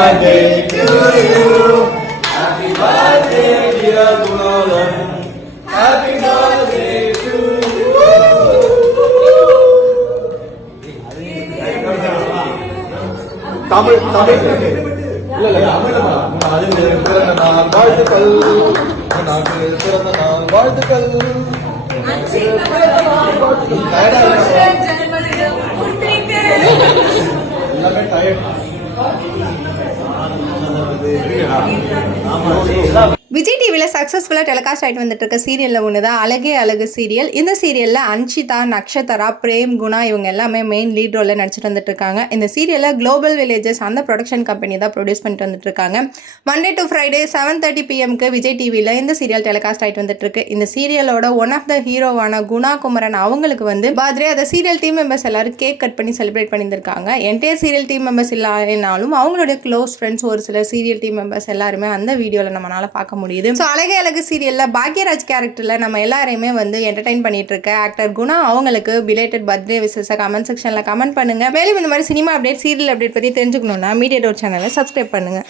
birthday to you. Happy birthday, dear Gunalan. Happy birthday to you. Tamil Tamil இல்ல பிறந்த நாள் வாழ்த்துக்கள். பிறந்த நாள் வாழ்த்துக்கள். எல்லாமே டயர்ட். விஜய் டிவியில் சக்ஸஸ்ஃபுல்லாக டெலிகாஸ்ட் ஆகிட்டு வந்துட்டு இருக்க சீரியலில் ஒன்று தான் அழகே அழகு சீரியல். இந்த சீரியலில் அன்ஷிதா, நக்ஷத்ரா, பிரேம், குணா இவங்க எல்லாமே மெயின் லீட் ரோலில் நடிச்சிட்டு வந்துட்டு இருக்காங்க. இந்த சீரியலில் குளோபல் வில்லேஜஸ் அந்த ப்ரொடக்ஷன் கம்பெனி தான் ப்ரொடியூஸ் பண்ணிட்டு வந்துட்டு இருக்காங்க. Monday to Friday 7:30 PM Vijay டிவியில் இந்த சீரியல் டெலிகாஸ்ட் ஆகிட்டு வந்துட்டு இருக்கு. இந்த சீரியலோட ஒன் ஆஃப் த ஹீரோவான குணா குமரன் அவங்களுக்கு வந்து பர்த்டே. அதை சீரியல் டீம் மெம்பர்ஸ் எல்லாரும் கேக் கட் பண்ணி செலிப்ரேட் பண்ணியிருக்காங்க. என்டையர் சீரியல் டீம் மெம்பர்ஸ் இல்லைனாலும் அவங்களுடைய க்ளோஸ் ஃப்ரெண்ட்ஸ் ஒரு சில சீரியல் டீம் மெம்பர்ஸ் எல்லாருமே அந்த வீடியோவில் நம்மளால பார்க்க முடியுது. ஸோ அழகே அழகு சீரியலில் பாக்யராஜ் கேரக்டரில் நம்ம எல்லாரையுமே வந்து என்டர்டைன் பண்ணிட்டு இருக்க ஆக்டர் குணா அவங்களுக்கு பிலேட்டட் பர்த்டே விசஸை கமெண்ட் செக்ஷனில் கமெண்ட் பண்ணுங்க. மேலும் இந்த மாதிரி சினிமா அப்டேட், சீரியல் அப்டேட் பற்றி தெரிஞ்சுக்கணும்னா மீடியா டோர் சேனலை சப்ஸ்கிரைப் பண்ணுங்க.